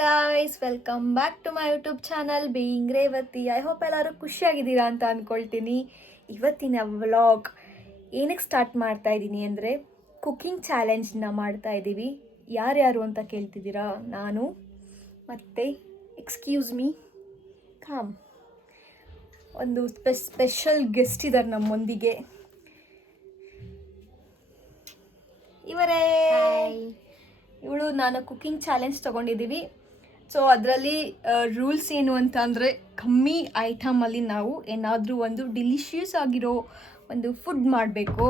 Guys, welcome back to my YouTube channel being Revathi. I hope ಎಲ್ಲರೂ ಖುಷಿಯಾಗಿದ್ದೀರಾ ಅಂತ ಅಂದ್ಕೊಳ್ತೀನಿ. ಇವತ್ತಿನ ವ್ಲಾಗ್ ಏನಕ್ಕೆ ಸ್ಟಾರ್ಟ್ ಮಾಡ್ತಾ ಇದ್ದೀನಿ ಅಂದರೆ, ಕುಕ್ಕಿಂಗ್ ಚಾಲೆಂಜ್ನ ಮಾಡ್ತಾ ಇದ್ದೀವಿ. ಯಾರ್ಯಾರು ಅಂತ ಕೇಳ್ತಿದ್ದೀರಾ? ನಾನು ಮತ್ತು ಎಕ್ಸ್ಕ್ಯೂಸ್ ಮೀ ಕಾಮ್ ಒಂದು ಸ್ಪೆಷಲ್ ಗೆಸ್ಟ್ ಇದ್ದಾರೆ ನಮ್ಮೊಂದಿಗೆ. ಇವರೇ ಇವಳು ನಾನು ಕುಕ್ಕಿಂಗ್ ಚಾಲೆಂಜ್ ತೊಗೊಂಡಿದ್ದೀವಿ. ಸೊ ಅದರಲ್ಲಿ ರೂಲ್ಸ್ ಏನು ಅಂತ ಅಂದರೆ, ಕಮ್ಮಿ ಐಟಮಲ್ಲಿ ನಾವು ಏನಾದರೂ ಒಂದು ಡಿಲಿಷಿಯಸ್ ಆಗಿರೋ ಒಂದು ಫುಡ್ ಮಾಡಬೇಕು.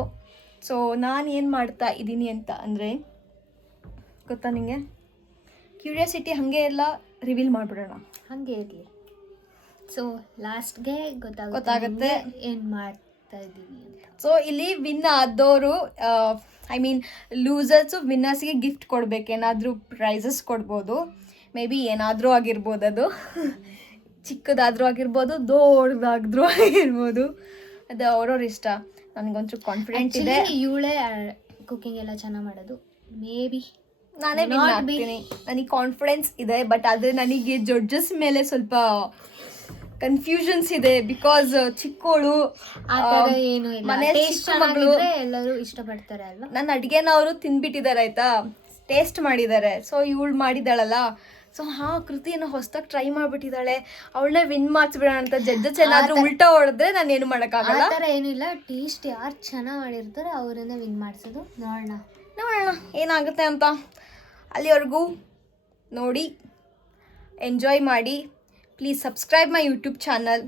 ಸೊ ನಾನು ಏನು ಮಾಡ್ತಾ ಇದ್ದೀನಿ ಅಂತ ಅಂದರೆ, ಗೊತ್ತಾ ನಿಮಗೆ? ಕ್ಯೂರಿಯಾಸಿಟಿ ಹಾಗೆ ಎಲ್ಲ ರಿವೀಲ್ ಮಾಡಿಬಿಡೋಣ. ಹಾಗೆ ಇರಲಿ. ಸೊ ಲಾಸ್ಟ್ಗೆ ಗೊತ್ತಾಗುತ್ತೆ ಏನು ಮಾಡ್ತಾ ಇದ್ದೀವಿ ಅಂತ. ಸೊ ಇಲ್ಲಿ ವಿನ್ ಆದವರು, ಐ ಮೀನ್ ಲೂಸರ್ಸು ವಿನ್ನರ್ಸ್ಗೆ ಗಿಫ್ಟ್ ಕೊಡಬೇಕು. ಏನಾದರೂ ಪ್ರೈಸಸ್ ಕೊಡ್ಬೋದು. ಮೇ ಬಿ ಏನಾದರೂ ಆಗಿರ್ಬೋದು, ಅದು ಚಿಕ್ಕದಾದರೂ ಆಗಿರ್ಬೋದು, ದೊಡ್ಡದಾದ್ರೂ ಆಗಿರ್ಬೋದು. ಅದು ಅವ್ರವ್ರ ಇಷ್ಟ. ನನಗೊಂಚೂರು ಕಾನ್ಫಿಡೆಂಟ್ ಇದೆ. ಇವಳೇ ಕುಕ್ಕಿಂಗ್ ಎಲ್ಲ ಚೆನ್ನಾಗಿ ಮಾಡೋದು. ಮೇ ಬಿ ನಾನೇ ವಿನ್ ಆಗ್ತೀನಿ, ನನಗೆ ಕಾನ್ಫಿಡೆನ್ಸ್ ಇದೆ. ಬಟ್ ಅದು ನನಗೆ ಜಡ್ಜಸ್ ಮೇಲೆ ಸ್ವಲ್ಪ ಕನ್ಫ್ಯೂಷನ್ಸ್ ಇದೆ. ಬಿಕಾಸ್ ಚಿಕ್ಕವಳು, ಏನು ಇಲ್ಲ, ಮನೆ ಮಗಳು, ಎಲ್ಲರೂ ಇಷ್ಟಪಡ್ತಾರೆ ಅಲ್ವಾ. ನನ್ನ ಅಡುಗೆನ ಅವರು ತಿಂದ್ಬಿಟ್ಟಿದ್ದಾರೆ, ಆಯ್ತಾ, ಟೇಸ್ಟ್ ಮಾಡಿದ್ದಾರೆ. ಸೊ ಇವಳು ಮಾಡಿದಾಳಲ್ಲ, ಸೊ ಕೃತಿಯನ್ನು ಹೊಸದಾಗಿ ಟ್ರೈ ಮಾಡಿಬಿಟ್ಟಿದ್ದಾಳೆ. ಅವಳನ್ನೇ ವಿನ್ ಮಾಡಿಸ್ಬಿಡೋಣ ಅಂತ ಜಡ್ಜಸ್ ಏನಾದರೂ ಉಲ್ಟಾ ಹೊಡೆದ್ರೆ ನಾನು ಏನು ಮಾಡೋಕ್ಕಾಗಲ್ಲ. ಆ ಥರ ಏನಿಲ್ಲ, ಟೇಸ್ಟ್ ಯಾರು ಚೆನ್ನಾಗಿ ಮಾಡಿರ್ತಾರೆ ಅವರನ್ನೇ ವಿನ್ ಮಾಡಿಸೋದು. ನೋಡೋಣ ಏನಾಗುತ್ತೆ ಅಂತ. ಅಲ್ಲಿವರೆಗೂ ನೋಡಿ, ಎಂಜಾಯ್ ಮಾಡಿ. Please subscribe my YouTube channel.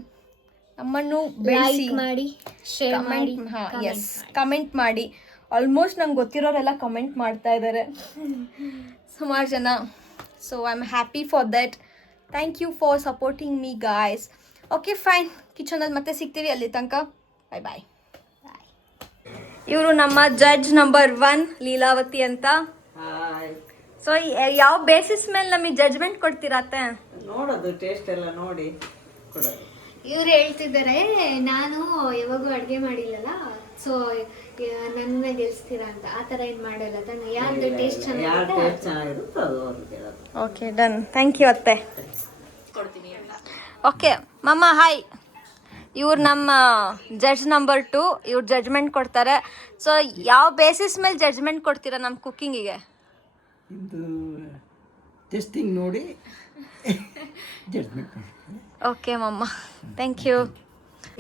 ನಮ್ಮನ್ನು ಬೆಳೆಸಿ, ಮಾಡಿ, ಶೇರ್ ಮಾಡಿ, ಕಮೆಂಟ್ ಮಾಡಿ. ಆಲ್ಮೋಸ್ಟ್ ನಂಗೆ ಗೊತ್ತಿರೋರೆಲ್ಲ ಕಮೆಂಟ್ ಮಾಡ್ತಾ ಇದ್ದಾರೆ, ಸುಮಾರು ಜನ. So I am happy for that. Thank you for supporting me guys. Okay fine, ಕಿಚನಲ್ಲಿ ಮತ್ತೆ ಸಿಗ್ತೀವಿ. ಅಲ್ಲಿ ತನಕ ಬಾಯ್ ಬಾಯ್. ಇವರು ನಮ್ಮ ಜಡ್ಜ್ ನಂಬರ್ 1 ಲೀಲಾವತಿ ಅಂತ. ಸೊ ಯಾವ ಬೇಸಿಸ್ ಮೇಲೆ ನಮಗೆ ಜಡ್ಜ್ಮೆಂಟ್ ಕೊಡ್ತೀರಾ ಅತ್ತೆ? ನೋಡೋದು, ಟೇಸ್ಟ್ ಎಲ್ಲ ನೋಡಿ ಕೊಡೋದು. ಇವ್ರು ಹೇಳ್ತಿದ್ದಾರೆ, ನಾನು ಯಾವಾಗೂ ಅಡುಗೆ ಮಾಡಿಲ್ಲಲ್ಲ, ಸೊ ನನ್ನ ಗೆಲ್ಸ್ತೀರಾ ಅಂತ. ಆ ಥರ ಏನು ಮಾಡಲ್ಲ ತಾನೆ. ಯಾರ್ದು ಟೇಸ್ಟ್ ಚೆನ್ನಾಗಿರುತ್ತೆ ಅದು ಅವ್ರಿಗೆ. ಓಕೆ ಡನ್, ಥ್ಯಾಂಕ್ ಯು ಅತ್ತೆ. ಓಕೆ ಮಮ್ಮ ಹಾಯ್. ಇವ್ರು ನಮ್ಮ ಜಡ್ಜ್ ನಂಬರ್ 2. ಇವ್ರು ಜಡ್ಜ್ಮೆಂಟ್ ಕೊಡ್ತಾರೆ. ಸೊ ಯಾವ ಬೇಸಿಸ್ ಮೇಲೆ ಜಡ್ಜ್ಮೆಂಟ್ ಕೊಡ್ತೀರಾ ನಮ್ಮ ಕುಕ್ಕಿಂಗಿಗೆ? ಇದು ಟೆಸ್ಟಿಂಗ್ ನೋಡಿ ಜಡ್ಜ್ಮೆಂಟ್. ಓಕೆ ಮಮ್ಮ, ಥ್ಯಾಂಕ್ ಯು.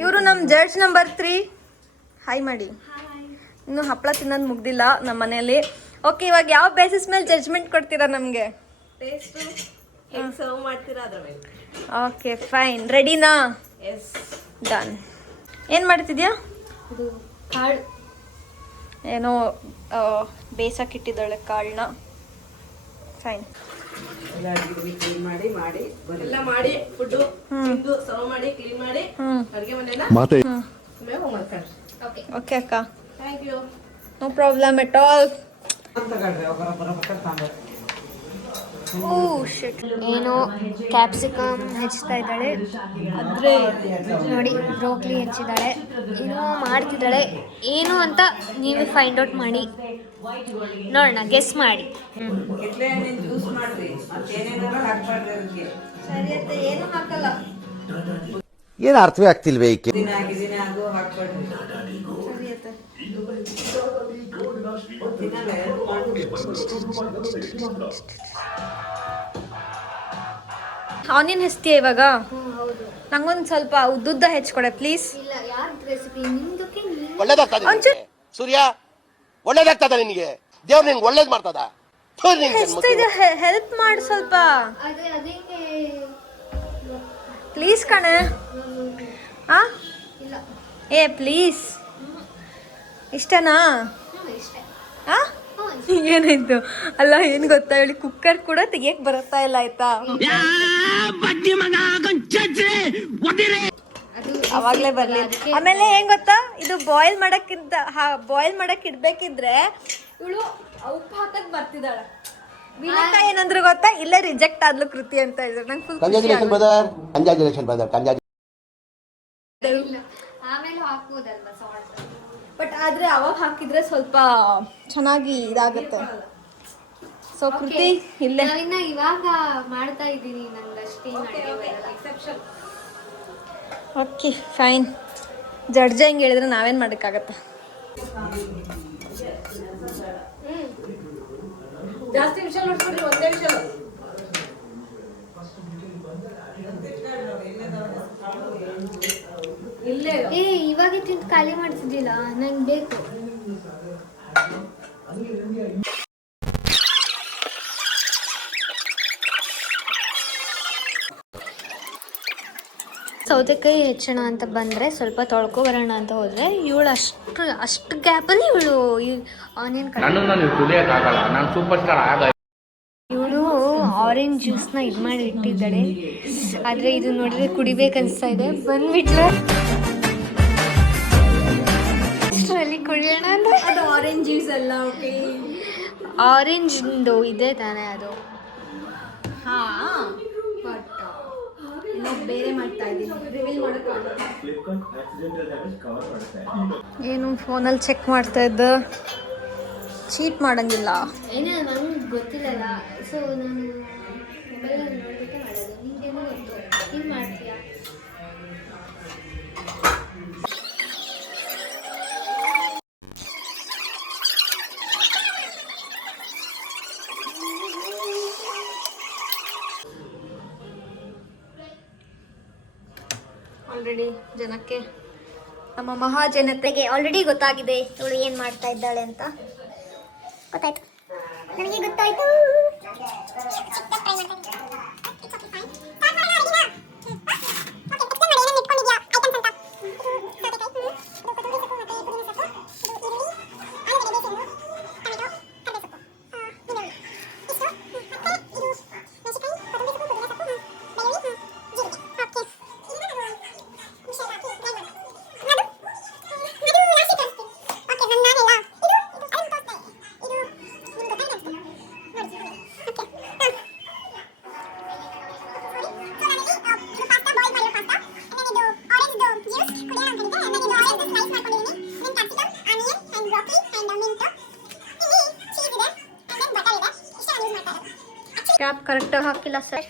ಇವರು ನಮ್ಮ ಜಡ್ಜ್ ನಂಬರ್ 3. ಹಾಯ್ ಮಾಡಿ. ಇನ್ನು ಹಪ್ಪಳ ತಿನ್ನೋದು ಮುಗ್ದಿಲ್ಲ ನಮ್ಮ ಮನೆಯಲ್ಲಿ. ಓಕೆ, ಇವಾಗ ಯಾವ ಬೇಸಿಸ್ ಮೇಲೆ ಜಡ್ಜ್ಮೆಂಟ್ ಕೊಡ್ತೀರಾ ನಮಗೆ? ಟೇಸ್ಟು ಹೆಂಗೆ ಸರ್ವ್ ಮಾಡ್ತೀರಾ ಅದ್ರ ಮೇಲೆ. ಓಕೆ ಫೈನ್, ರೆಡಿನಾ? Yes, done. ಏನು ಮಾಡ್ತಿದ್ಯಾ? ಇದು ಕಾಳು ಏನೋ ಬೇಯಿಸಕ್ಕಿಟ್ಟಿದ್ದಾಳೆ ಕಾಳನ್ನ. ಫೈನ್. ಎಲ್ಲ ಅಡುಗೆ ಕ್ಲೀನ್ ಮಾಡಿ ಎಲ್ಲ ಮಾಡಿ ಫುಡ್ಡು ತಿಂದು ಸರ್ವ್ ಮಾಡಿ ಕ್ಲೀನ್ ಮಾಡಿ ಅಡುಗೆ ಮನೆಯಲ್ಲ ಆಮೇಲೆ ಹೋಗಿ ಮಾಡ್ಕೊಂಡ್ರಿ. ಓಕೆ ಓಕೆ ಅಕ್ಕ, thank you. No problem at all. ಏನು ಕ್ಯಾಪ್ಸಿಕಮ್ ಹೆಚ್ಚಿಸ್ತಾ ಇದ್ದಾಳೆ, ಆದರೆ ನೋಡಿ ಬ್ರೋಕ್ಲಿ ಹೆಚ್ಚಿದ್ದಾಳೆ, ಏನೋ ಮಾಡ್ತಿದ್ದಾಳೆ. ಏನು ಅಂತ ನೀವು ಫೈಂಡ್ ಔಟ್ ಮಾಡಿ ನೋಡೋಣ, ಗೆಸ್ ಮಾಡಿ. ಕಿತ್ಲೆ ಹಣ್ಣಿನ ಜ್ಯೂಸ್ ಮಾಡ್ರಿ, ಮತ್ತೇನೇನಾದ್ರು ಹಾಕ್ಬಾರ್ರಿ ಅದಕ್ಕೆ. ಸರಿ ಅಂತ ಏನು ಹಾಕಲ್ಲ. ಏನು ಅರ್ಥವೇ ಆಗ್ತಿಲ್ವೇ ಈಕೆ? ದಿನ ಅದು ಹಾಕ್ಬಾರ್ರಿ. ಸರಿ ಅಂತ ಆನಿಯನ್ ಹೆಚ್ತೀಯ ಇವಾಗ? ಹೌದು. ನಂಗೊಂದು ಸ್ವಲ್ಪ ಉದ್ದುದ್ದ ಹೆಚ್ಕೊಡೆ ಪ್ಲೀಸ್. ಇಲ್ಲ, ಯಾರ್ದು ರೆಸಿಪಿ ನಿಮ್ದಕ್ಕೆ? ಒಳ್ಳೇದಾಗ್ತದೆ ನಿನಗೆ? ಸೂರ್ಯ, ಒಳ್ಳೇದಾಗ್ತದ ನಿನಗೆ? ದೇವ್ರು ನಿನ್ಗೆ ಒಳ್ಳೇದು ಮಾಡ್ತದ? ಹೆಲ್ಪ್ ಮಾಡಿ ಸ್ವಲ್ಪ ಅದೇ ಪ್ಲೀಸ್ ಕಣೆ. ಆ ಇಲ್ಲ, ಏ ಪ್ಲೀಸ್, ಇಷ್ಟನಾ? ಇಷ್ಟೇ. ಆ ಏನಾಯ್ತು? ಅಲ್ಲ, ಏನು ಗೊತ್ತಾ, ಹೇಳಿ ಕುಕ್ಕರ್ ಕೂಡ ತೆಗಿಯಕ್ ಬರುತ್ತಾ ಇಲ್ಲ, ಆಯ್ತಾ? ಅವಾಗ್ಲೇ ಬರ್ಲಿಲ್ಲ. ಆಮೇಲೆ ಏನ್ ಗೊತ್ತಾ, ಇದು ಬಾಯ್ಲ್ ಮಾಡಕ್ ಇಡ್ಬೇಕಿದ್ರೆ ಇವಳು ಉಪ್ಪು ಹಾಕಕ್ ಬರ್ತಿದ್ದಾಳೆ. ವಿನಕ ಏನಂದ್ರು ಗೊತ್ತಾ, ಇಲ್ಲೇ ರಿಜೆಕ್ಟ್ ಆದ್ಲು ಕೃತಿ ಅಂತ ಹೇಳಿದ್ರು. ನಂಗೆ ಫುಲ್ ಆಮೇಲೆ ಹಾಕ್ಬೋದಲ್ವಾ ಸಾಲ್ಟ್. ಬಟ್ ಆದ್ರೆ ಅವಾಗ ಹಾಕಿದ್ರೆ ಸ್ವಲ್ಪ ಚೆನ್ನಾಗಿ ಇದಾಗುತ್ತೆ. ಸೊ ಕೃತಿ ಇಲ್ಲೇ. ನಾವಿನ್ನ ಇವಾಗ ಮಾಡ್ತಾ ಇದ್ದೀನಿ, ನಂಗಷ್ಟೇ ಓಕೆ ಫೈನ್. ಜಡ್ಜ್ ಹೆಂಗೆ ಹೇಳಿದ್ರೆ ನಾವೇನು ಮಾಡೋಕ್ಕಾಗತ್ತ. ಜಾಸ್ತಿ ವಿಷಯ ನೋಡ್ಬಿಡ್ರಿ, ಒಂದೇ ವಿಷಯ. ಇಲ್ಲೇ ಏ ಇವಾಗ ತಿಂದು ಖಾಲಿ ಮಾಡ್ತಿದ್ದಿಲ್ಲ, ನಂಗೆ ಬೇಕು. ಸೌತೆಕಾಯಿ ಹೆಚ್ಚೋಣ ಅಂತ ಬಂದರೆ ಸ್ವಲ್ಪ ತೊಳ್ಕೊಬರೋಣ ಅಂತ ಹೋದರೆ ಇವಳು ಅಷ್ಟು ಗ್ಯಾಪಲ್ಲಿ ಇವಳು ಆನಿಯನ್ ನಾನು ಸೂಪರ್ ಸ್ಟಾರ್ ಆಗ. ಇವಳು ಆರೆಂಜ್ ಜ್ಯೂಸ್ನ ಇದು ಮಾಡಿ ಇಟ್ಟಿದ್ದಾಳೆ, ಆದರೆ ಇದು ನೋಡಿದ್ರೆ ಕುಡಿಬೇಕನ್ನಿಸ್ತಾ ಇದೆ. ಬಂದ್ಬಿಟ್ರೆ ಅಷ್ಟರಲ್ಲಿ ಕುಡಿಯೋಣ ಅಂದರೆ ಅದು ಆರೆಂಜ್ ಜ್ಯೂಸ್ ಅಲ್ಲ. ಓಕೆ, ಆರೆಂಜ್ದು ಇದೆ ತಾನೇ ಅದು. ಹಾಂ, ಬಟ್ ಇನ್ನೊಂದು ಬೇರೆ ಮಾಡ್ತಾ ಇದ್ದೀನಿ, ರಿವೀಲ್ ಮಾಡೋಕ್ಕಾಗಲ್ಲ. ಏನು ಫೋನಲ್ಲಿ ಚೆಕ್ ಮಾಡ್ತಾ ಇದ್ದ, ಚೀಟ್ ಮಾಡಂಗಿಲ್ಲ. ಏನೋ ನಂಗೆ ಗೊತ್ತಿಲ್ಲಲ್ಲ, ಸೊ ನಾನು ಮೊಬೈಲಲ್ಲಿ ನೋಡಬೇಕೆ ಮಾಡೋದು. ನಿಂಗೇನೋ ಗೊತ್ತು, ಹಿಂಗೆ ಮಾಡ್ತೀಯಾ? ಆಲ್ರೆಡಿ ಜನಕ್ಕೆ, ನಮ್ಮ ಮಹಾಜನತೆಗೆ ಆಲ್ರೆಡಿ ಗೊತ್ತಾಗಿದೆ ಇವಳು ಏನು ಮಾಡ್ತಾ ಇದ್ದಾಳೆ ಅಂತ. ಗೊತ್ತಾಯ್ತು, ನನಗೆ ಗೊತ್ತಾಯ್ತು. ಕ್ಯಾಪ್ ಕರೆಕ್ಟಾಗಿ ಹಾಕಿಲ್ಲ ಸರ್.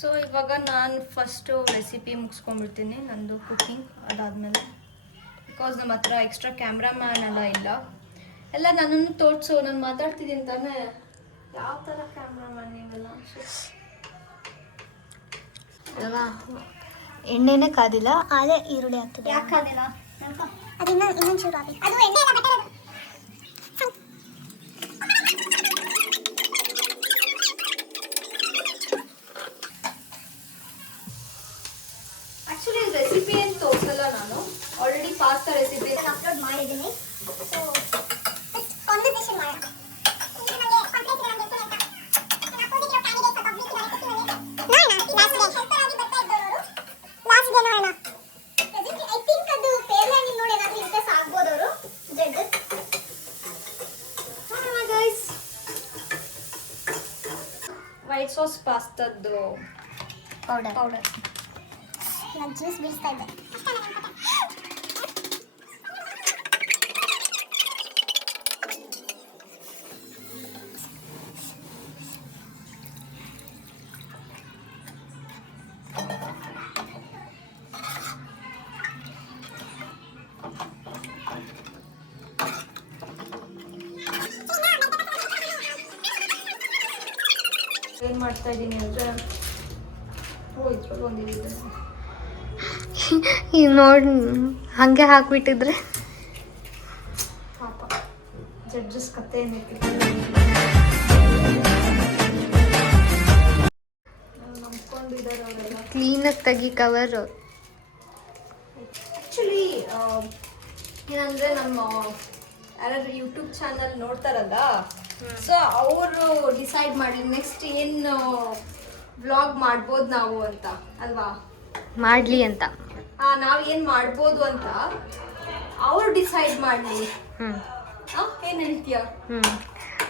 ಸೊ ಇವಾಗ ನಾನು ಫಸ್ಟು ರೆಸಿಪಿ ಮುಗಿಸ್ಕೊಂಡ್ಬಿಡ್ತೀನಿ ನಂದು ಕುಕ್ಕಿಂಗ್. ಅದಾದಮೇಲೆ ಬಿಕಾಸ್ ನಮ್ಮ ಹತ್ರ ಎಕ್ಸ್ಟ್ರಾ ಕ್ಯಾಮ್ರಾಮ್ಯಾನ್ ಎಲ್ಲ ಎಲ್ಲ ನನ್ನನ್ನು ತೋರಿಸು, ನಾನು ಮಾತಾಡ್ತಿದ್ದೀನಿ ತಾನೇ. ಯಾವ ಥರ ಕ್ಯಾಮ್ರಾಮ್ಯಾನ್ ನೀವೆಲ್ಲ? ಇವಾಗ ಎಣ್ಣೆನೇ ಕಾದಿಲ್ಲ, ಆದರೆ ಈರುಳ್ಳಿ ಆಗ್ತದೆ. ಯಾಕೆ ಕಾದಿಲ್ಲ? ಅದು ಇನ್ನೊಂದು ಚೂರು ಆಗಲಿ. ಅದು ಎಣ್ಣೆ ಎಲ್ಲ ಬಟ್ಟೆ ಆ್ಯಕ್ಚುಲಿ ರೆಸಿಪಿ ಏನು ತೋರಿಸಲ್ಲ ನಾನು, ಆಲ್ರೆಡಿ ಪಾಸ್ತಾ ರೆಸಿಪಿ ಅಪ್ಲೋಡ್ ಮಾಡಿದ್ದೀನಿ. ಸೊ ಕಾನ್ವರ್ಸೇಷನ್ ಮಾಡೋಣ. ವೈಟ್ ಸಾಸ್ ಪಾಸ್ತಾದ್ದು ಪೌಡರ್. ನಾನು ಜ್ಯೂಸ್ ಬೀಳ್ತಾ ಇದ್ದೆ. ಏನು ಮಾಡ್ತಾ ಇದ್ದೀನಿ ಅಂದರೆ, ಇದ್ರಲ್ಲಿ ಒಂದಿದೆ ಈಗ ನೋಡಿ ಹಾಗೆ ಹಾಕ್ಬಿಟ್ಟಿದ್ರೆ ಪಾಪ ಜಡ್ಜಸ್ ಕತೆ ಏನೈತಿ. ನಂಬ್ಕೊಂಡಿದ್ದಾರೆ ಅವರೆಲ್ಲ. ಕ್ಲೀನಾಗಿ ತೆಗಿ ಕವರ್. ಆ್ಯಕ್ಚುಲಿ ಏನಂದರೆ ನಮ್ಮ ಯಾರಾದ್ರೂ ಯೂಟ್ಯೂಬ್ ಚಾನಲ್ ನೋಡ್ತಾರಲ್ಲ, ಸೊ ಅವರು ಡಿಸೈಡ್ ಮಾಡಲಿ ನೆಕ್ಸ್ಟ್ ಏನು ವ್ಲಾಗ್ ಮಾಡ್ಬೋದು ನಾವು ಅಂತ ಅಲ್ವಾ, ಮಾಡಲಿ ಅಂತ. ನಾವು ಏನು ಮಾಡ್ಬೋದು ಅಂತ ಅವ್ರು ಡಿಸೈಡ್ ಮಾಡಲಿ. ಏನು ಹೇಳ್ತೀಯ?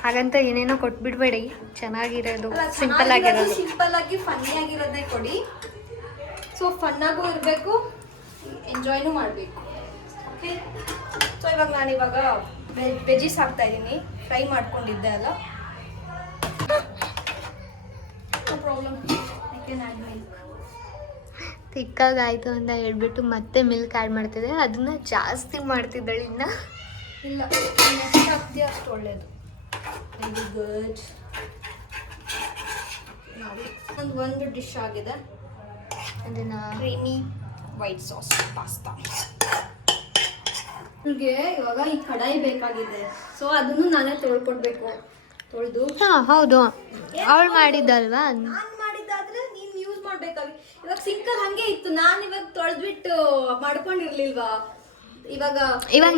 ಹಾಗಂತ ಏನೇನೋ ಕೊಟ್ಬಿಡ್ಬೇಡಿ, ಚೆನ್ನಾಗಿರೋದು ಸಿಂಪಲ್ ಆಗಿರೋದು. ಸಿಂಪಲ್ ಆಗಿ ಫನ್ನಿ ಆಗಿರೋದನ್ನೇ ಕೊಡಿ. ಸೊ ಸೊ ಫನ್ನಾಗೂ ಇರಬೇಕು, ಎಂಜಾಯ್ನೂ ಮಾಡಬೇಕು. ಓಕೆ, ಸೊ ಇವಾಗ ವೆಜ್ಜೀಸ್ ಹಾಕ್ತಾ ಇದ್ದೀನಿ, ಫ್ರೈ ಮಾಡ್ಕೊಂಡಿದ್ದೆ ಅಲ್ಲ. No problem, I can add milk. ತಿಕ್ಕಾಗಾಯ್ತು ಅಂತ ಹೇಳ್ಬಿಟ್ಟು ಮತ್ತೆ ಮಿಲ್ಕ್ ಆ್ಯಡ್ ಮಾಡ್ತಿದ್ದೆ, ಅದನ್ನ ಜಾಸ್ತಿ ಮಾಡ್ತಿದ್ದಾಳೆ ಇನ್ನು. ಇಲ್ಲ, ಎಷ್ಟು ಹಾಕ್ತೀಯ ಅಷ್ಟು ಒಳ್ಳೇದು. Very good. ನೋಡಿ ಒಂದು ಡಿಶ್ ಆಗಿದೆ, ಅದನ್ನು ಕ್ರೀಮಿ ವೈಟ್ ಸಾಸ್ ಪಾಸ್ತಾ. ನನಗೆ ಇವಾಗ ಈ ಕಡಾಯಿ ಬೇಕಾಗಿದೆ, ಸೊ ಅದನ್ನು ನಾನೇ ತೊಳ್ಕೊಡ್ಬೇಕು. ತೊಳೆದು ಹಾಂ ಹೌದು, ಅವಳು ಮಾಡಿದ್ದಲ್ವಾ. ನಾನು ಮಾಡಿದ್ದಾದ್ರೆ ನೀನು ಯೂಸ್ ಮಾಡ್ಬೇಕಾಗಿ. ಇವಾಗ ಸಿಂಕಲ್ ಹಂಗೆ ಇತ್ತು, ನಾನು ಇವಾಗ ತೊಳೆದ್ಬಿಟ್ಟು ಮಾಡ್ಕೊಂಡಿರ್ಲಿಲ್ವಾ. ಇವಾಗ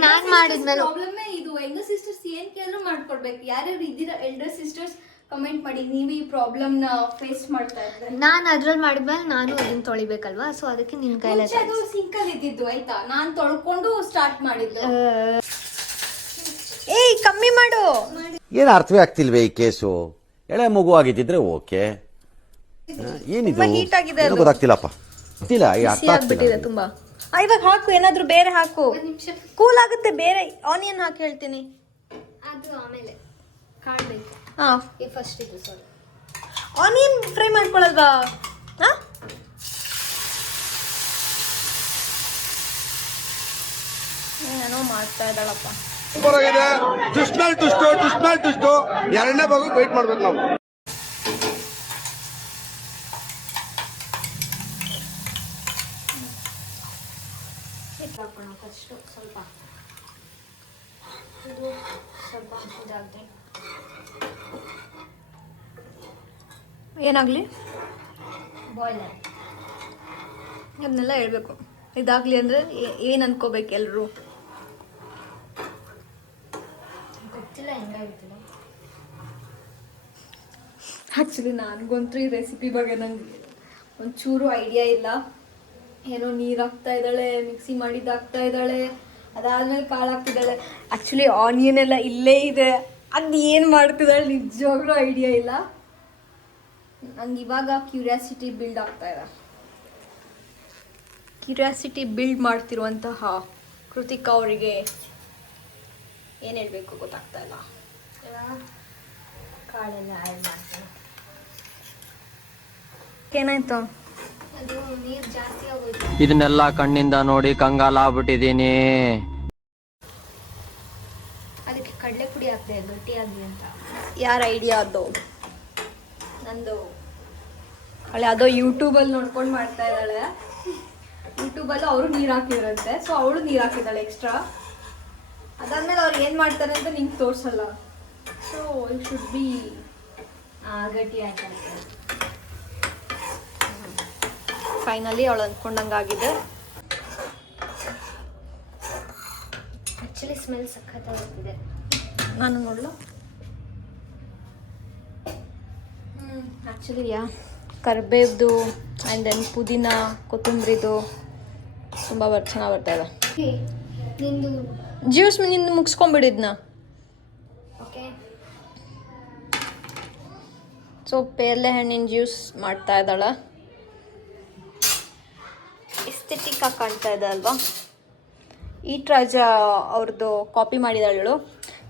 ನಾನ್ ಮಾಡಿದ್ಮೇಲೆ ಪ್ರಾಬ್ಲಮ್ ಇದು. ಯಂಗರ್ ಸಿಸ್ಟರ್ಸ್ ಏನ್ ಕೇಳಿದ್ರು ಮಾಡ್ಕೊಡ್ಬೇಕು. ಯಾರ್ಯಾರು ಇದ್ದೀರಾ ಎಲ್ಡರ್ ಸಿಸ್ಟರ್ಸ್ ಕಮೆಂಟ್ ಮಾಡಿ, ನೀವು ಈ ಪ್ರಾಬ್ಲಮ್ ನ ಫೇಸ್ ಮಾಡ್ತಾ ಇದ್ರೆ. ನಾನು ಅದ್ರಲ್ಲಿ ಮಾಡಿದ್ಮೇಲೆ ನಾನು ಅದನ್ನ ತೊಳಿಬೇಕಲ್ವಾ, ಸೊ ಅದಕ್ಕೆ ನಿನ್ನ ಕೈಲೇ ಅದು ಸಿಂಕಲ್ ಇದ್ದಿದ್ದು ಆಯ್ತಾ, ನಾನು ತೊಳ್ಕೊಂಡು ಸ್ಟಾರ್ಟ್ ಮಾಡಿದ್ದು. ಏಯ್ ಕಮ್ಮಿ ಮಾಡು. ಏನು ಅರ್ಥವೇ ಆಗ್ತಿಲ್ವೇ ಈ ಕೇಸು? ಎಳೆ ಮಗು ಆಗಿದ್ದಿದ್ರೆ ಓಕೆ, ಏನಿದು heat ಆಗಿದೆ ಏನೋ ಗೊತ್ತಾಗ್ತಿಲ್ಲಪ್ಪ. ಗೊತ್ತಿಲ್ಲ, ಈ ಅರ್ಥ ಆಗ್ತಿಲ್ಲ. ತುಂಬಾ ಇವಾಗ ಹಾಕು, ಏನಾದ್ರೂ ಬೇರೆ ಹಾಕು, ಕೂಲ್ ಆಗುತ್ತೆ. ಬೇರೆ ಆನಿಯನ್ ಹಾಕಿ ಹೇಳ್ತೀನಿ. ಅದು ಆಮೇಲೆ ಕಾಣಬೇಕು. ಹಾ, ಫಸ್ಟ್ ಇದು ಸಾರಿ, ಆನಿಯನ್ ಫ್ರೈ ಮಾಡ್ಕೊಳ್ಳಲ್ವಾ? ಹಾ, ಏನೋ ಮಾಡ್ತಾ ಇದ್ದಾಳಪ್ಪ. ಟುಸ್ಟು ಎರಡನೇ ಭಾಗ ವೇಟ್ ಮಾಡ್ಬೇಕು ನಾವು. ಹಾಕೋಣ ಫಸ್ಟು ಸ್ವಲ್ಪ, ಇದು ಸ್ವಲ್ಪ ಇದಾಗದೆ. ಏನಾಗ್ಲಿ, ಬಾಯ್ಲರ್ ಅದನ್ನೆಲ್ಲ ಹೇಳ್ಬೇಕು. ಇದಾಗ್ಲಿ ಅಂದ್ರೆ ಏನ್ ಅನ್ಕೋಬೇಕು ಎಲ್ರು? ಗೊತ್ತಿಲ್ಲ ಹೆಂಗಾಗುತ್ತಿಲ್ಲ. ಆಕ್ಚುಲಿ ನನಗಂತೂ ಈ ರೆಸಿಪಿ ಬಗ್ಗೆ ನಂಗೆ ಒಂಚೂರು ಐಡಿಯಾ ಇಲ್ಲ. ಏನೋ ನೀರು ಹಾಕ್ತಾ ಇದ್ದಾಳೆ, ಮಿಕ್ಸಿ ಮಾಡಿದ್ದು ಹಾಕ್ತಾ ಇದ್ದಾಳೆ, ಅದಾದ್ಮೇಲೆ ಕಾಳು ಹಾಕ್ತಿದ್ದಾಳೆ. ಆ್ಯಕ್ಚುಲಿ ಆನಿಯನ್ ಎಲ್ಲ ಇಲ್ಲೇ ಇದೆ, ಅದು ಏನು ಮಾಡ್ತಿದ್ದಾಳೆ ನಿಜವಾಗ್ಲೂ ಐಡಿಯಾ ಇಲ್ಲ. ನಂಗೆ ಇವಾಗ ಕ್ಯೂರಿಯಾಸಿಟಿ ಬಿಲ್ಡ್ ಆಗ್ತಾ ಇದೆ. ಕ್ಯೂರಿಯಾಸಿಟಿ ಬಿಲ್ಡ್ ಮಾಡ್ತಿರುವಂತಹ ಕೃತಿಕಾ ಅವರಿಗೆ ಏನು ಹೇಳಬೇಕು ಗೊತ್ತಾಗ್ತಾ ಇಲ್ಲ. ಕಾಳೆಲ್ಲ ಆ್ಯಡ್ ಮಾಡ್ತೀನಿ. ಏನಾಯ್ತು? ಅದು ನೀರು ಜಾಸ್ತಿ ಆಗೋಯ್ತು. ಇದನ್ನೆಲ್ಲ ಕಣ್ಣಿಂದ ನೋಡಿ ಕಂಗಾಲಾಗ್ಬಿಟ್ಟಿದೀನಿ. ಅದಕ್ಕೆ ಕಡಲೆ ಪುಡಿ ಹಾಕ್ದೆ ಗಟ್ಟಿಯಾಗಲಿ ಅಂತ. ಯಾರ ಐಡಿಯಾ ಅದು? ನಂದು. ಅವಳು ಯಾವುದೋ ಯೂಟ್ಯೂಬಲ್ಲಿ ನೋಡ್ಕೊಂಡು ಮಾಡ್ತಾ ಇದ್ದಾಳೆ. ಯೂಟ್ಯೂಬಲ್ಲಿ ಅವರು ನೀರು ಹಾಕಿದ್ರಂತೆ, ಸೊ ಅವಳು ನೀರು ಹಾಕಿದ್ದಾಳೆ ಎಕ್ಸ್ಟ್ರಾ. ಅದಾದ್ಮೇಲೆ ಅವ್ರು ಏನು ಮಾಡ್ತಾರೆ ಅಂತ ನಿಂಗೆ ತೋರಿಸಲ್ಲ. ಸೊ ಇಟ್ ಶುಡ್ ಬಿ ಗಟ್ಟಿ ಆಯ್ತು. ಫೈನಲಿ ಅವಳು ಅಂದ್ಕೊಂಡಂಗಾಗಿದೆ. Actually smell ಸಖತ್ತಾಗುತ್ತಿದೆ. ನಾನು ನೋಡಲು ಆ್ಯಕ್ಚುಲಿ ಕರಿಬೇವ್ದು ಆ್ಯಂಡ್ ದೆನ್ ಪುದೀನ ಕೊತ್ತಂಬರಿದು ತುಂಬ ಚೆನ್ನಾಗಿ ಬರ್ತಾ ಇದೆ. ನಿಂದು ಜ್ಯೂಸ್ ನಿಂದು ಮುಗಿಸ್ಕೊಂಬಿಡಿದ್ನ. ಓಕೆ, ಸೊ ಪೇರ್ಲೆ ಹಣ್ಣಿನ ಜ್ಯೂಸ್ ಮಾಡ್ತಾ ಇದ್ದಾಳೆ. ಎಸ್ಥೆಟಿಕ್ ಆಗಿ ಕಾಣ್ತಾ ಇದೆ ಅಲ್ವಾ? ಈಟ್ ರಾಜ ಅವ್ರದ್ದು ಕಾಪಿ ಮಾಡಿದಾಳು.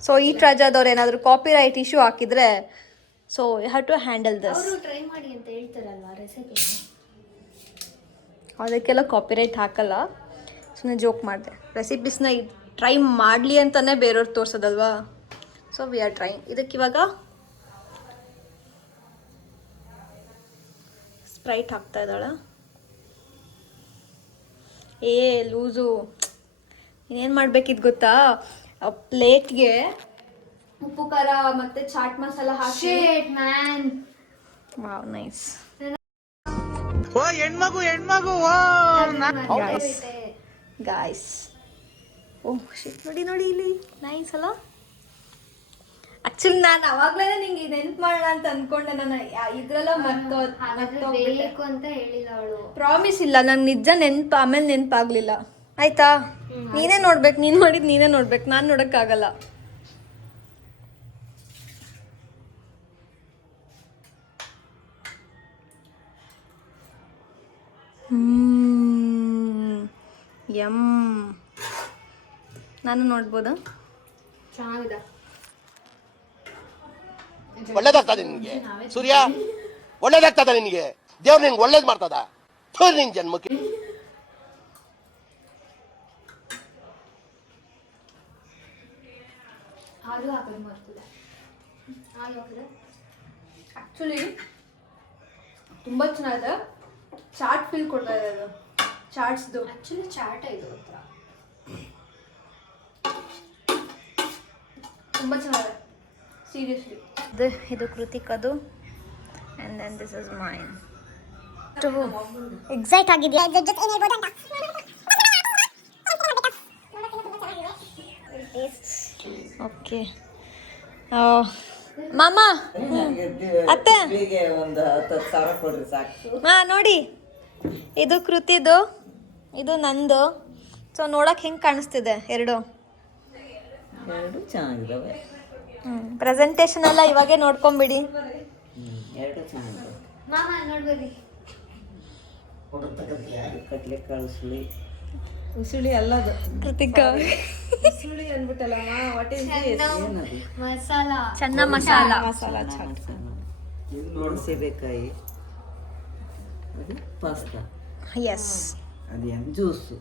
ಸೊ ಈಟ್ ರಾಜದವ್ರು ಏನಾದರೂ ಕಾಪಿ ರೈಟ್ ಇಶ್ಯೂ ಹಾಕಿದರೆ, so you have to handle this. ಅವರು ಟ್ರೈ ಮಾಡಿ ಅಂತ ಹೇಳ್ತಾರಲ್ವಾ ರೆಸಿಪಿ. ಅದಕ್ಕೆಲ್ಲ ಕಾಪಿರೈಟ್ ಹಾಕಲ್ಲ, ಸುಮ್ಮನೆ ಜೋಕ್ ಮಾಡಿದೆ. ರೆಸಿಪೀಸ್ನ ಟ್ರೈ ಮಾಡಲಿ ಅಂತಲೇ ಬೇರೆಯವ್ರು ತೋರಿಸೋದಲ್ವಾ. So we are trying. ಇದಕ್ಕಿವಾಗ ಸ್ಪ್ರೈಟ್ ಹಾಕ್ತಾ ಇದ್ದಾಳೆ. ಲೂಸು. ಇನ್ನೇನು ಮಾಡಬೇಕಿದ್ದು ಗೊತ್ತಾ? ಪ್ಲೇಟ್ಗೆ ಉಪ್ಪು ಖಾರ ಮತ್ತು ಚಾಟ್ ಮಸಾಲ ಹಾಕಿ. Man, wow, nice. ಓ ಹೆಣ್ಮಗು ಗಾಯ್ಸ್, ಓಹ್ ಶಿಟ್, ನೋಡಿ ಇಲ್ಲಿ ನೈಸ್ ಅಲ್ಲ? ಆಕ್ಚುಲಿ ನಾನು ಅವಾಗ್ಲೇ ನಿಂಗೆ ನೆನ್ಪು ಮಾಡೋಣ ಅಂತ ಅನ್ಕೊಂಡೆ. ನಾನು ಇದ್ರಲ್ಲ ಬೇಕು ಅಂತ ಹೇಳಿಲ್ಲ ಅವಳು. ಪ್ರಾಮಿಸ್ ಇಲ್ಲ, ನಂಗೆ ನಿಜ ನೆನ್ಪು, ಆಮೇಲೆ ನೆನಪಾಗ್ಲಿಲ್ಲ. ಆಯ್ತಾ? ನೀನೇ ನೋಡ್ಬೇಕು, ನೀನು ಮಾಡಿದ್ ನೀನೇ ನೋಡ್ಬೇಕು, ನಾನು ನೋಡೋಕ್ಕಾಗಲ್ಲ. ಯಮ್. ನಾನು ನೋಡ್ಬೋದಾ? ಚೆನ್ನಾಗಿದೆ. ಒಳ್ಳೇದಾಗ್ತದೆ ನಿನ್ಗೆ ಸೂರ್ಯ, ಒಳ್ಳೇದಾಗ್ತದ ನಿನಗೆ. ದೇವ್ರು ನಿನ್ಗೆ ಒಳ್ಳೇದ್ ಮಾಡ್ತದ. ನಿನ್ ಜನ್ಮಕ್ಕೆ ಹಾಲು ಹಾಕೋದು ಮಾಡ್ತದೆ. ಹಾಲು ಹಾಕಿದ್ರೆ ಆ್ಯಕ್ಚುಲಿ ತುಂಬ ಚೆನ್ನಾಗಿದೆ. ಚಾಟ್ ಫೀಲ್ ಕೊಡ್ತಾ ಇದೆ ಅದು, ಚಾಟ್ಸ್ದು. ಆ್ಯಕ್ಚುಲಿ ಚಾಟ ಇದು ಹತ್ರ ತುಂಬ ಚೆನ್ನಾಗಿದೆ ಸೀರಿಯಸ್ಲಿ. ಇದು ಕೃತಿಕ್ ಅದು, and then this is mine. Excite ಆಗಿದೆಯಾ? ಜೊತೆ ಏನಿರ್ಬೋದು ಅಂತ ಓಕೆ ಮಾಮ ಅತ್ತೆ ಒಂದು 10,000 ಕೊಡ್ರಿ ಸಾಕು. ಹಾಂ ನೋಡಿ, ಇದು ಕೃತಿದು, ಇದು ನಂದು. ಸೊ ನೋಡಕ್ಕೆ ಹೆಂಗೆ ಕಾಣಿಸ್ತಿದೆ ಎರಡು ಚೆನ್ನಾಗಿದ್ದಾವೆ. ಪ್ರೆಸೆಂಟೇಷನ್ ಎಲ್ಲ ಇವಾಗೇ ನೋಡ್ಕೊಂಬಿಡಿ. ಎರಡು ಚೆನ್ನಾಗಿದ್ದಾವೆ. ಮಾಮ ನೋಡ್ಬೇಡಿ. ಕಟ್ಲೆ ಕಳಿಸ್ಲಿ. ಉಸುಳಿ ಅಲ್ಲದು ಕೃತಿಕ ಉಸುಳಿ ಅಂದ್ಬಿಟ್ಟಲ್ಲಮ್ಮ. What is this? ಏನದು? ಮಸಾಲ. ಚೆನ್ನ ಮಸಾಲ. ಸೀಬೆಕಾಯಿ, ಅದು ಪಾಸ್ತಾ, ಎಸ್. ಅದೇನು ಜ್ಯೂಸು.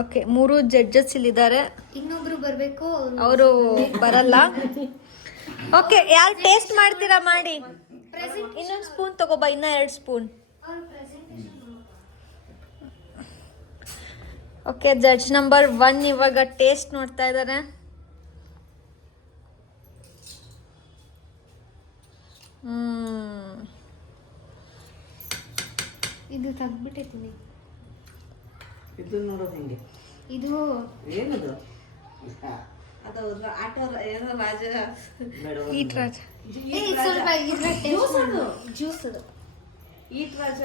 ಓಕೆ, 3 ಜಡ್ಜಸ್ ಇಲ್ಲಿದ್ದಾರೆ. ಇನ್ನೊಬ್ರು ಬರಬೇಕು, ಅವರು ಬರಲ್ಲ. ಓಕೆ, ಯಾರು ಟೇಸ್ಟ್ ಮಾಡ್ತೀರಾ ಮಾಡಿ. ಇನ್ನೊಂದು ಸ್ಪೂನ್ ತಗೋಬಾ, ಇನ್ನೂ 2 ಸ್ಪೂನ್. ಓಕೆ, ಜಡ್ಜ್ ನಂಬರ್ 1 ಇವಾಗ ಟೇಸ್ಟ್ ನೋಡ್ತಾ ಇದ್ದಾರೆ. ಇದು ತೆಗ್ದ್ಬಿಟ್ಟಿದ್ದೀನಿ. ಇದು ನೋಡೋದು ಹೆಂಗೆ? ಇದು ಏನದು? ಅದು ಆಟೋ ಏನೋ ರಾಜ ಈಟ್ ರಾಜ. ಸ್ವಲ್ಪ ಇದ್ರ ಟೇಸ್ಟ್ ಮಾಡು. ಜ್ಯೂಸ್ ಅದು. ಈಟ್ ರಾಜ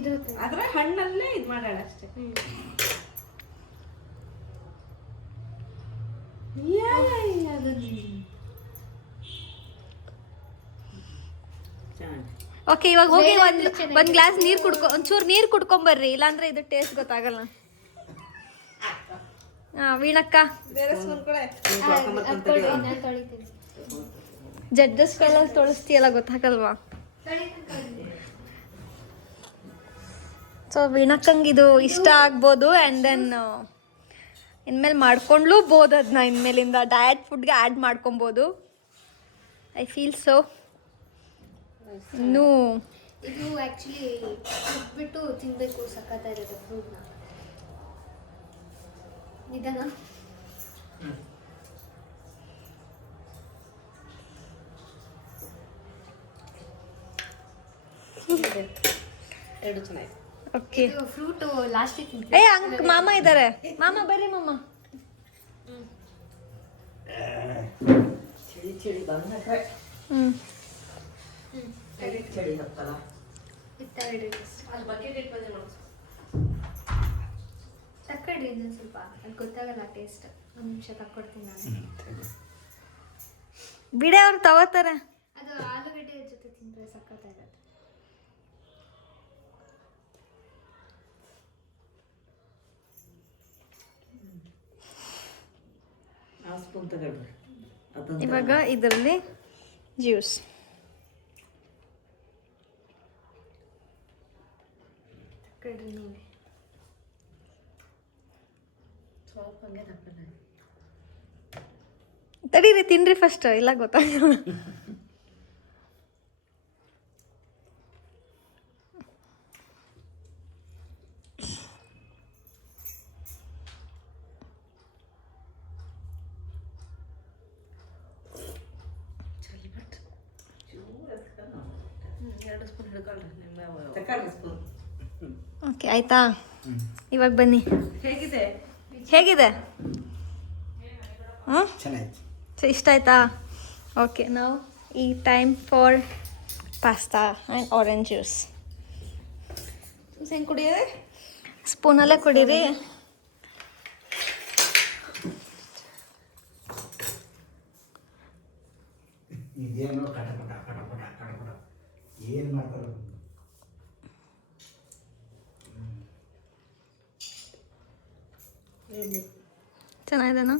ಇದು ಅದ್ರ ಹಣ್ಣಲ್ಲೇ ಇದು ಮಾಡೋಣ ಅಷ್ಟೇ. ಓಕೆ, ಇವಾಗ ಹೋಗಿ ಒಂದ್ ಗ್ಲಾಸ್ ನೀರು ಒಂಚೂರು ನೀರು ಕುಡ್ಕೊಂಬರ್ರಿ, ಇಲ್ಲಾಂದ್ರೆ ಇದು ಟೇಸ್ಟ್ ಗೊತ್ತಾಗಲ್ಲ. ವೀಣಕ್ಕ, ಜಡ್ಜಸ್ ಕೈಯಲ್ಲಿ ತೊಳಸ್ತೀಯಲ್ಲ, ಗೊತ್ತಾಗಲ್ವಾ? ಸೊ ವೀಣಕ್ಕಂಗೆ ಇದು ಇಷ್ಟ ಆಗ್ಬೋದು. ಆ್ಯಂಡ್ ದೆನ್ ಇನ್ಮೇಲೆ ಮಾಡ್ಕೊಂಡ್ಲೂಬೋದು. ಅದನ್ನ ಇನ್ಮೇಲಿಂದ ಡಯಟ್ ಫುಡ್ಗೆ ಆ್ಯಡ್ ಮಾಡ್ಕೊಬೋದು. I feel so. ಇನ್ನೂ ಇದು ಆ್ಯಕ್ಚುಲಿ ಬಿಟ್ಟು ತಿನ್ನಬೇಕು, ಸಖತ್ತಾಗಿರುತ್ತೆ ಫ್ರೂಟ್ನ. ನಿಧಾನ. ಎರಡು ಚೆನ್ನಾಗಿದೆ. ಓಕೆ, ಇದು ಫ್ರೂಟು ಲಾಸ್ಟಿಗೆ ತಿಂತೀನಿ. ಮಾಮ ಇದ್ದಾರೆ. ಮಾಮ ಬರ್ರಿ ಮಾಮ. ಚಳಿ ಚಳಿ ಬಂದಾಗ ಚಳಿ ಹತ್ತಲ್ಲ. ಅಲ್ಲಿ ಬಕೆಟ್ ಇಟ್ಬಂದೆ ನೋಡಿ. ತಕ್ಕೊಡ್ರಿ ಇನ್ನೊಂದು ಸ್ವಲ್ಪ, ಅದು ಗೊತ್ತಾಗಲ್ಲ ಟೇಸ್ಟ್. ಒಂದು ನಿಮಿಷ ತಕ್ಕೊಡ್ತೀನಿ ನಾನು. ಬಿಡೆ ಅವ್ರು ತಗೋತಾರೆ. ಅದು ಆಲೂಗಡ್ಡೆ ಜೊತೆ ತಿಂದರೆ ಸಖತ್ತಾಗತ್ತೆ. ಆ ಸ್ಪೂನ್ ತಗೊಳ್ರಿ. ಇವಾಗ ಇದರಲ್ಲಿ ಜ್ಯೂಸ್. ತಕ್ಕೊಡ್ರಿ ನೀವೇ. ಸ್ವಲ್ಪ ಹಂಗೆ ತಗೊಳ್ಳಿ. ತಡೀರಿ, ತಿನ್ರಿ ಫಸ್ಟ್, ಇಲ್ಲ ಗೊತ್ತಾಗಿಲ್ಲ. ಎರಡು ಸ್ಪೂನ್ ಹಿಡ್ಕೊಳ್ರಿ. ತಗೊಳ್ರಿ ಸ್ಪೂನ್. ಓಕೆ, ಆಯ್ತಾ? ಇವಾಗ ಬನ್ನಿ. ಹೇಗಿದೆ? ಹೇಗಿದೆ? ಹ್ಞೂ, ಚೆನ್ನಾಗಿ. ಸೊ ಇಷ್ಟ ಆಯ್ತಾ? ಓಕೆ, ನಾವು ಈ time for pasta and orange juice. Juice ಹೆಂಗೆ ಕುಡಿಯೋದೆ? ಸ್ಪೂನಲ್ಲೇ ಕುಡೀರಿ. ಇದೇನೋ ಕಟಪಟ ಕಟಪಟ ಕಟಪಟ ಏನು ಮಾಡ್ತಾರೆ? ಚೆನ್ನಾಗಿದೆನಾ?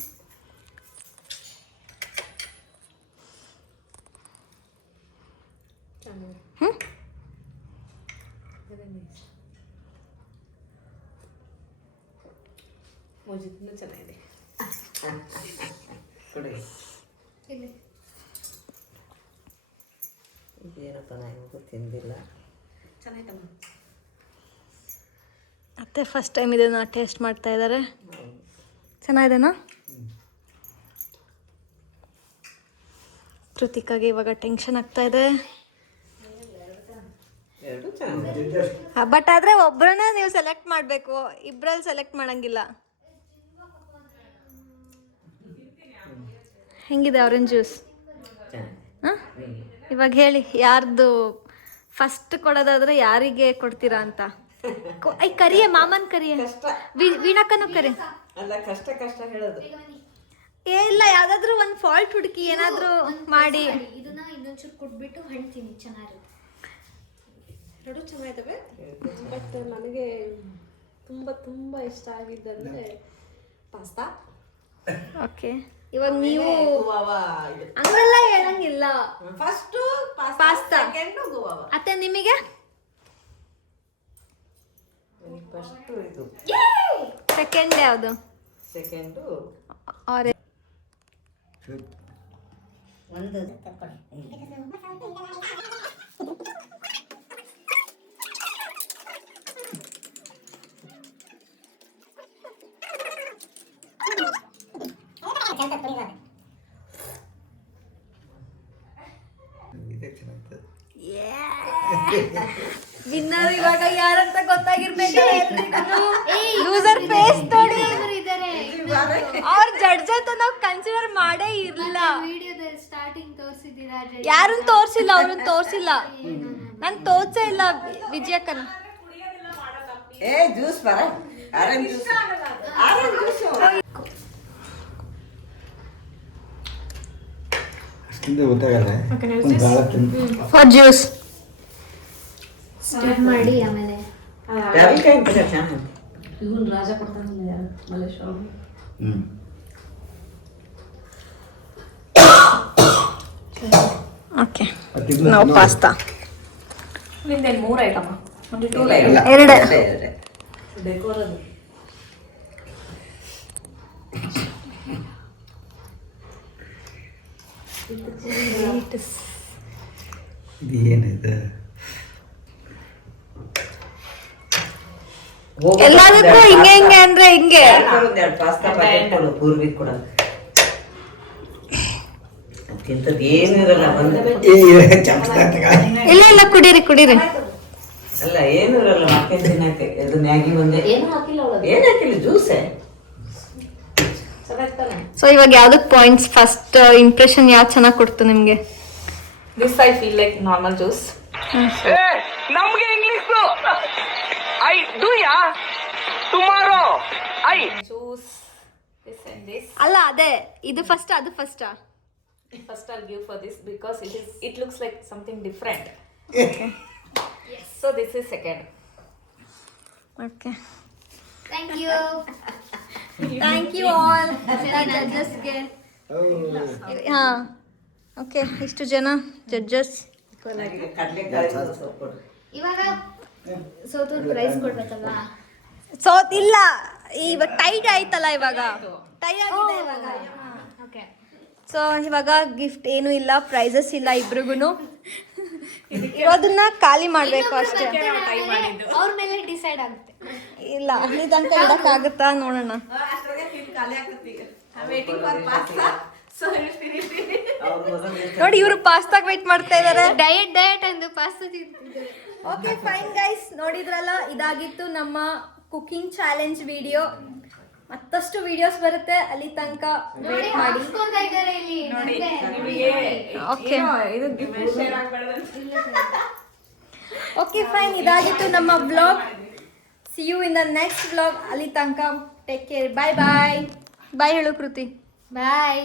ಹ್ಞೂ ಮೋಜಿದ್ನು ಚೆನ್ನಾಗಿದೆ. ಇದೇನಪ್ಪ ನಾನು ತಿಂದಿಲ್ಲ. ಚೆನ್ನಾಯ್ತಮ್ಮ. ಅತ್ತೆ ಫಸ್ಟ್ ಟೈಮ್ ಇದನ್ನು ಟೇಸ್ಟ್ ಮಾಡ್ತಾ ಇದ್ದಾರೆ. ಚೆನ್ನಾಗಿದೆನಾ? ಕೃತಿಕಾಗೆ ಇವಾಗ ಟೆನ್ಷನ್ ಆಗ್ತಾ ಇದೆ. ಎರಡು ಚೆನ್ನಾಗಿದೆ. ಬಟ್ ಆದರೆ ಒಬ್ಬರನ್ನ ನೀವು ಸೆಲೆಕ್ಟ್ ಮಾಡಬೇಕು, ಇಬ್ಬರಲ್ಲಿ ಸೆಲೆಕ್ಟ್ ಮಾಡೋಂಗಿಲ್ಲ. ಹೆಂಗಿದೆ ಆರೆಂಜ್ ಜ್ಯೂಸ್? ಹಾಂ, ಇವಾಗ ಹೇಳಿ ಯಾರ್ದು ಫಸ್ಟ್ ಕೊಡೋದಾದ್ರೆ ಯಾರಿಗೆ ಕೊಡ್ತೀರಾ ಅಂತ. ಕರಿಯ ಮಾಮನ್ ಕರಿಯ, ವೀಣಕ್ಕನು ಕರಿ. ಅಲ್ಲ, ಕಷ್ಟ ಹೇಳೋದು. ಇಲ್ಲ, ಯಾವ್ದಾದ್ರು ಒಂದು ಫಾಲ್ಟ್ ಹುಡುಕಿ ಏನಾದರೂ ಮಾಡಿ. ಇದನ್ನ ಇನ್ನೊಂಚೂರು ಕೊಟ್ಬಿಟ್ಟು ಹಣ್ತೀನಿ. ಚೆನ್ನಾಗಿರುತ್ತೆ. ಎರಡು ಚೆನ್ನಾಗಿದ್ದಾವೆ. ಬಟ್ ನನಗೆ ತುಂಬ ತುಂಬ ಇಷ್ಟ ಆಗಿದ್ದಂದ್ರೆ ಪಾಸ್ತಾ. ಓಕೆ, ಇವಾಗ ನೀವು ಗುವಾವಾ ಇದು. ಹಂಗೆಲ್ಲ ಹೇಳಂಗಿಲ್ಲ. First pasta, second guava. ಅತ್ತೆ ನಿಮಗೆ ಫಸ್ಟು ಇದು, ಸೆಕೆಂಡ್ ಯಾವುದು? Second orange. ಒಂದು ವಿನ್ನರ್ ಇವಾಗ ಯಾರಂತ ಗೊತ್ತಾಗಿರ್ಬೇಕು. ಲೂಸರ್ ಫೇಸ್ ನೋಡಿ. ಅವ್ರ ಜಡ್ಜ್ ಅಂತ ನಾವು ಕನ್ಸಿಡರ್ ಮಾಡೇ ಇರಲಿಲ್ಲ. ವಿಡಿಯೋದಲ್ಲಿ ಸ್ಟಾರ್ಟಿಂಗ್ ತೋರಿಸಿದ್ದೀರಾ? ಯಾರನ್ನ ತೋರಿಸಿಲ್ಲ, ಅವ್ರನ್ನ ತೋರಿಸಿಲ್ಲ. ನಾನು ತೋರ್ಸೇ ಇಲ್ಲ ವಿಜಯಕ್ಕನ. ಜ್ಯೂಸ್ ಬರ, orange juice. For juice start ಮಾಡಿ ಆಮೇಲೆ ಯಾರಿಕಾಯಿ ಚೆನ್ನಾಗಿ. ಇವನ್ ರಾಜ ಕೊಡ್ತಾನಲ್ಲ ಯಾರು, ಮಲ್ಲೇಶ್ವರ. ಓಕೆ, ನಾವು ಪಾಸ್ತಾ. ನಿಂದೇನು 3 ಐಟಮ್? ಎರಡು. ಡೆಕೋರದು. ಎಲ್ಲದಕ್ಕೂ ಹಿಂಗೆ ಹಿಂಗೆ ಅಂದ್ರೆ ಹಿಂಗೆ. ಒಂದೆರಡು ಪಾಸ್ತಾ ಪ್ಯಾಕೆಟ್ ಕೊಡು, ಪೂರ್ವಿ ಕೊಡ. ಅದಕ್ಕಿಂತದ್ದು ಏನು ಇರಲ್ಲ. ಇಲ್ಲ ಇಲ್ಲ, ಕುಡೀರಿ ಕುಡೀರಿ. ಅಲ್ಲ, ಏನು ಇರಲ್ಲ ಮತ್ತೆ ತಿನ್ನಕ್ಕೆ. ಇದು ಮ್ಯಾಗಿ ಒಂದೇ, ಏನು ಹಾಕಿಲ್ಲ ಒಳಗೆ. ಏನು ಹಾಕಿಲ್ಲ, ಜ್ಯೂಸೇ. ಚೆನ್ನಾಗ್ತಾನೆ. ಸೊ ಇವಾಗ ಯಾವ್ದಕ್ ಪಾಯಿಂಟ್ಸ್? ಫಸ್ಟ್ ಇಂಪ್ರೆಷನ್ ಯಾವ್ದು ಚೆನ್ನಾಗಿ ಕೊಡ್ತು ನಿಮ್ಗೆ? This I feel like normal juice. ನಮ್ಗೆ English I do yeah tomorrow I juice this and this. ಅಲ್ಲ, ಅದೇ ಇದು ಫಸ್ಟ್, ಅದು ಫಸ್ಟಾ? First I'll give for this because it looks like something different. Yes. So this is second. Okay, thank you. Thank you all ಜಡ್ಜಸ್ಗೆ. ಹಾಂ, okay, ಇಷ್ಟು ಜನ judges. ಕಡಲೆಕಾಯಿ ಸ್ವಲ್ಪ ಕೊಡು. ಇವಾಗ ಸೋತೂರ್ ಪ್ರೈಸ್ ಕೊಡ್ಬೇಕಲ್ವಾ? ಸೋತಿಲ್ಲ, ಇವಾಗ ಟೈಟ್ ಆಯ್ತಲ್ಲ, ಇವಾಗ ಟೈ ಆಗಿದೆ ಇವಾಗ. ಓಕೆ, ಸೊ ಇವಾಗ ಗಿಫ್ಟ್ ಏನೂ ಇಲ್ಲ, ಪ್ರೈಸಸ್ ಇಲ್ಲ ಇಬ್ರಿಗೂ. ಇರೋದನ್ನ ಖಾಲಿ ಮಾಡಬೇಕು ಅಷ್ಟೇ. ಅವ್ರ ಮೇಲೆ ಡಿಸೈಡ್ ಆಗುತ್ತೆ. ಇಲ್ಲ, ಅಲ್ಲಿ ತನಕ ಇಡಕ್ಕಾಗುತ್ತಾ ನೋಡೋಣ. ನೋಡಿ, ಇವರು ಪಾಸ್ತಾಗ ವೇಟ್ ಮಾಡ್ತಾ ಇದ್ದಾರೆ. ಡಯಟ್ ಅಂದು ಪಾಸ್ತಾ ತಿಂತಿದ್ದಾರೆ. ಓಕೆ, ಫೈನ್ ಗೈಸ್, ನೋಡಿದ್ರಲ್ಲ, ಇದಾಗಿತ್ತು ನಮ್ಮ ಕುಕಿಂಗ್ ಚಾಲೆಂಜ್ ವಿಡಿಯೋ. ಮತ್ತಷ್ಟು ವಿಡಿಯೋಸ್ ಬರುತ್ತೆ, ಅಲ್ಲಿ ತನಕ ವೇಟ್ ಮಾಡಿ. ಹಾಕ್ಸ್ಕೊಂತಾ ಇದ್ದಾರೆ ಇಲ್ಲಿ. ಓಕೆ ಓಕೆ, ಫೈನ್, ಇದಾಗಿತ್ತು ನಮ್ಮ vlog. See you in the next vlog. ಅಲ್ಲಿ ತನಕ ಟೇಕ್ ಕೇರ್. ಬಾಯ್ ಬಾಯ್. ಬಾಯ್ ಹೇಳು ಕೃತಿ. ಬಾಯ್.